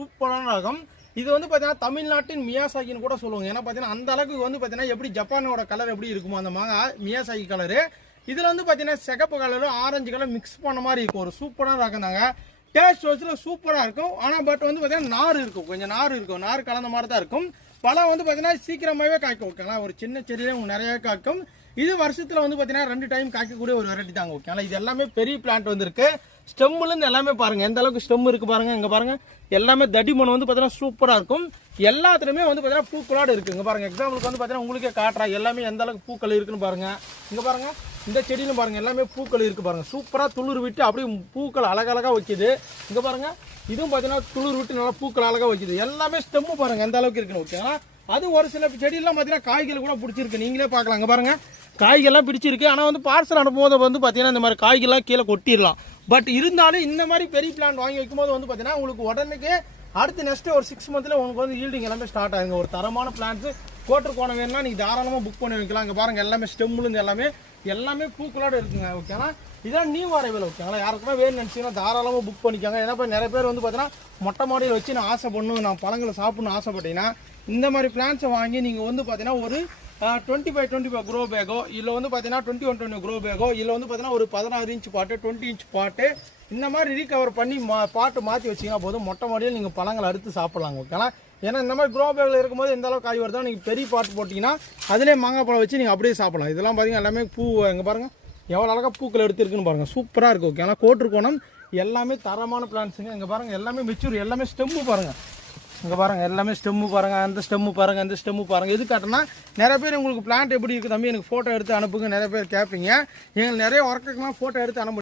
சூப்பரான ரகம். இது வந்து பார்த்தீங்கன்னா தமிழ்நாட்டின் மியாசாகின்னு கூட சொல்லுவாங்க. ஏன்னா பார்த்தீங்கன்னா அந்த அளவுக்கு வந்து பார்த்தீங்கன்னா எப்படி ஜப்பானோட கலர் எப்படி இருக்குமோ அந்த மாங்கா மியாசாகி கலரு இதில் வந்து பார்த்தீங்கன்னா சிகப்பு கலரும் ஆரஞ்சு கலர் மிக்ஸ் பண்ண மாதிரி இருக்கும். ஒரு சூப்பரான ரகம் தாங்க. டேஸ்ட் வச்சுல சூப்பராக இருக்கும். ஆனால் பட் வந்து பார்த்தீங்கன்னா நார் இருக்கும். கொஞ்சம் நார் இருக்கும். நார் கலந்த மாதிரி தான் இருக்கும். பழம் வந்து பார்த்தீங்கன்னா சீக்கிரமாகவே காய்க்கும். ஓகேங்களா? ஒரு சின்ன செடியிலே உங்களுக்கு நிறைய காய்க்கும். இது வருஷத்தில் வந்து பார்த்தீங்கன்னா ரெண்டு டைம் காய்க்கக்கூடிய ஒரு வெரைட்டி தாங்க. ஓகேங்களா? இது எல்லாமே பெரிய பிளான்ட் வந்திருக்கு. ஸ்டெம்முலேருந்து எல்லாமே பாருங்கள் எந்த அளவுக்கு ஸ்டெம் இருக்குது பாருங்கள் இங்கே பாருங்கள் எல்லாமே தடிமண் வந்து பார்த்தீங்கன்னா சூப்பராக இருக்கும். எல்லாத்துலேயுமே வந்து பார்த்தீங்கன்னா பூக்களோடு இருக்கு. பாருங்கள் எக்ஸாம்பிளுக்கு வந்து பார்த்தீங்கன்னா உங்களுக்கே காட்டுறா. எல்லாமே எந்த அளவுக்கு பூக்கள் இருக்குன்னு பாருங்கள் இங்கே பாருங்கள் இந்த செடியிலும் பாருங்கள் எல்லாமே பூக்கள் இருக்குது பாருங்கள் சூப்பராக துளிர் விட்டு அப்படியே பூக்கள் அழகழகாக வைக்கிது. இங்கே பாருங்கள் இதுவும் பார்த்தீங்கன்னா துளிர் விட்டு நல்லா பூக்கள் அழகாக வைக்கிது. எல்லாமே ஸ்டெம்மு பாருங்கள் எந்த அளவுக்கு இருக்குன்னு. ஓகேங்களா? அது ஒரு சில செடியெல்லாம் பார்த்தீங்கன்னா காய்கள் கூட பிடிச்சிருக்கு. நீங்களே பார்க்கலாம். இங்கே பாருங்கள் காய்கள்லாம் பிடிச்சிருக்கு. ஆனால் வந்து பார்சல் அனுப்பும்போது வந்து பார்த்தீங்கன்னா இந்த மாதிரி காய்கள்லாம் கீழே கொட்டிடலாம். பட் இருந்தாலும் இந்த மாதிரி பெரிய பிளான் வாங்கி வைக்கும்போது வந்து பார்த்தீங்கன்னா உங்களுக்கு உடனே அடுத்து நெக்ஸ்ட்டு ஒரு சிக்ஸ் மந்த்தில் உங்களுக்கு வந்து ஈல்டிங் எல்லாமே ஸ்டார்ட் ஆகுங்க. ஒரு தரமான பிளான்ஸு கோட்டர் கோணம் வேணும்னா நீங்கள் தாராளமாக புக் பண்ணி வைக்கலாம். இங்கே பாருங்கள் எல்லாமே ஸ்டெம்முலேருந்து எல்லாமே எல்லாமே பூக்களோட இருக்குங்க ஓகேங்களா இதான் நியூ அரைவல் ஓகேங்களா யாருக்குமே வேணும்னு நினச்சிங்கன்னா தாராளமாக புக் பண்ணிக்கோங்க. ஏன்னா இப்போ நிறைய பேர் வந்து பார்த்தீங்கன்னா மொட்டை மாடியில் வச்சு நான் ஆசைப்படணும் நான் பழங்களை சாப்பிட்ணும்னு ஆசைப்பட்டீங்கன்னா இந்த மாதிரி பிளான்ஸை வாங்கி நீங்கள் வந்து பார்த்தீங்கன்னா ஒரு twenty five twenty five grow பேக்கோ இல்லை வந்து பார்த்தீங்கன்னா டுவெண்ட்டி ஒன் டுவெண்ட்டி க்ரோ பேக்கோ இதில் வந்து பார்த்தீங்கன்னா ஒரு பதினாறு இன்ச் பாட்டு டுவெண்ட்டி இன்ச் பாட்டு. இந்த மாதிரி ரீகவர் பண்ணி மா பாட்டு மாற்றி வச்சிங்கன்னா போதும். மொட்டை மாடியில் நீங்கள் பழங்களை அறுத்து சாப்பிட்லாங்க ஓகேனா ஏன்னா இந்த மாதிரி க்ரோ பேக்கில் இருக்கும்போது எந்த அளவுக்கு காய் வருதோ நீங்கள் பெரிய பாட்டு போட்டிங்கன்னா அதிலே மாங்காய் பழம் வச்சு நீங்கள் அப்படியே சாப்பிடலாம். இதெல்லாம் பார்த்தீங்கன்னா எல்லாமே பூ இங்கே பாருங்கள் எவ்வளோ அழகாக பூக்கள் எடுத்துருக்குன்னு பாருங்கள் சூப்பராக இருக்குது ஆனால் கோட்டுருக்கோணம் எல்லாமே தரமான பிளான்ஸுங்க இங்கே பாருங்கள் எல்லாமே மெச்சூர் எல்லாமே ஸ்டெம்மு பாருங்கள் இங்கே பாருங்க எல்லாமே ஸ்டெம்மு பாருங்க அந்த ஸ்டெம்மு பாருங்கள் அந்த ஸ்டெம்மு பாருங்கள் எது காட்டினா நிறைய பேர் உங்களுக்கு பிளான்ட் எப்படி இருக்குது தம்பி? எனக்கு ஃபோட்டோ எடுத்து அனுப்புங்க. நிறைய பேர் கேட்பீங்க எங்களுக்கு நிறைய ஒர்க்குக்கெல்லாம் ஃபோட்டோ எடுத்து அனுப்பு